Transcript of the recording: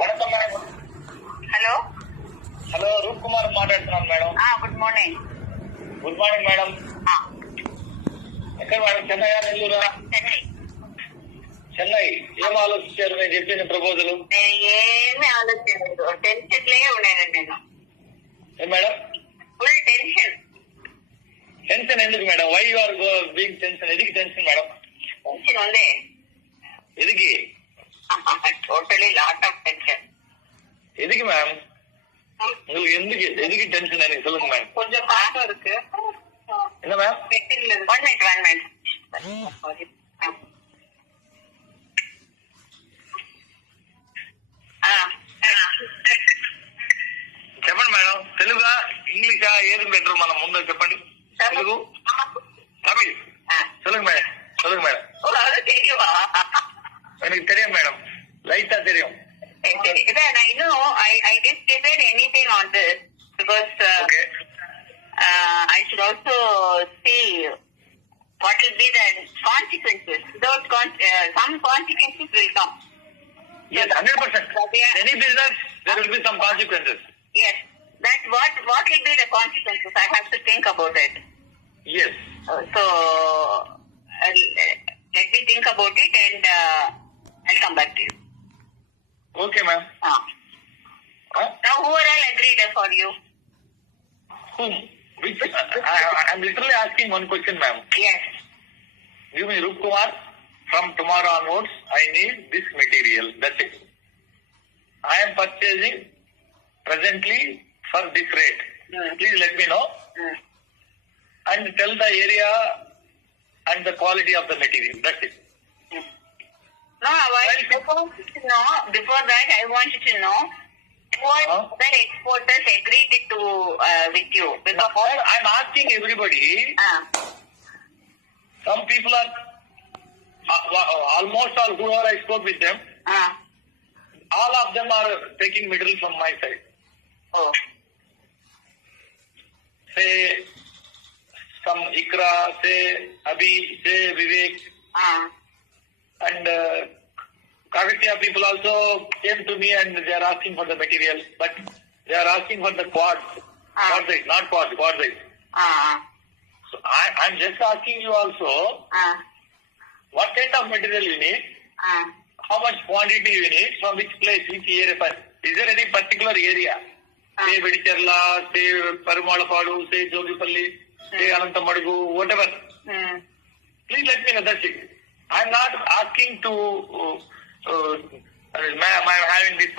Vanakkam madam. Hello hello, రూప్ కుమార్ మాట్లాడుతున్నాను madam. Good morning. Good morning madam. ఎక్కడ madam? Chennai, నెల్లూరా? Chennai. ఏం ఆలోచించారు నేను చెప్పిన ప్రపోజల్? ఏమి ఆలోచించలేదు, టెన్షన్ ఉన్నానండి నేను. ఏం మేడం? Full tension. టెన్షన్ ఎందుకు madam? Why you are being tension? ఎదికి టెన్షన్ మేడం? టెన్షన్ ఉంది. ఎదికి? Totally lot of tension. ఎదికి మ్యామ్? నువ్వు ఎందుకు ఎదికి టెన్షన్ అని சொல்லுங்க மேம். కొంచెం బాగా இருக்கு. என்ன மேம்? 1 minute. చెప్పండి మేడం. తెలుగా, ఇంగ్లీషా, ఏది బెటర్? మనం ముందు చెప్పండి. తెలుగు, తమిళ్? சொல்லுங்க மேடம். சொல்லுங்க மேடம். தெரியுமா? எனக்கு தெரியும் மேடம். லைட்டா தெரியும். I know. I didn't decide anything on this because okay. I should also see what will be the consequences. Some consequences will come. Yes, 100%. Any business, there will be some consequences. Yes. What will be the consequences? I have to think about it. Yes. So let me think about it and I'll come back to you. Okay, ma'am. Now, who are all agreed for you? Whom? Which? I'm literally asking one question, ma'am. Yes. Give me Rup Kumar. From tomorrow onwards, I need this material. That's it. I am purchasing presently for this rate. Please let me know. And tell the area and the quality of the material. That's it. No, before that, I want you to know what the exporters agreed to with you. Because I'm asking everybody. Some people are almost all whoever I spoke with them. All of them are taking middle from my side. Oh. Say some Ikra, say Abhi, say Vivek. And Kavitya people also came to me and they are asking for the material, but they are asking for the quad size, not quad size. So I'm just asking you also, what kind of material you need, how much quantity you need, from which place, which area. Is there any particular area? Say Vedicherla, say Parumalapadu, say Jogipalli, say Anantamadugu, whatever. Please let me know. That's it. I'm not asking to, ma'am, I'm having this